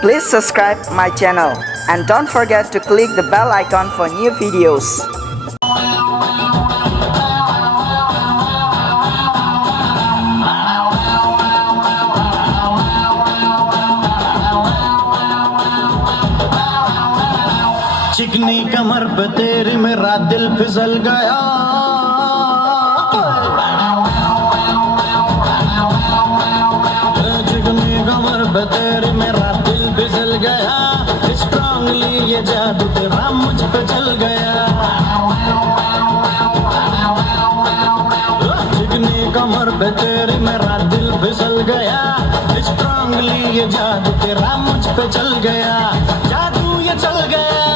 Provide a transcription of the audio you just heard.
Please subscribe my channel and don't forget to click the bell icon for new videos. चिकनी कमर पे तेरी मेरा दिल फिसल गया। चिकनी कमर पे तेरी मेरा दिल फिसल गया। स्ट्रांगली ये जादू तेरा मुझ पे चल गया। चिकनी कमर पे तेरी मेरा दिल फिसल गया। स्ट्रांगली ये जादू तेरा मुझ पे चल गया। जादू ये चल गया।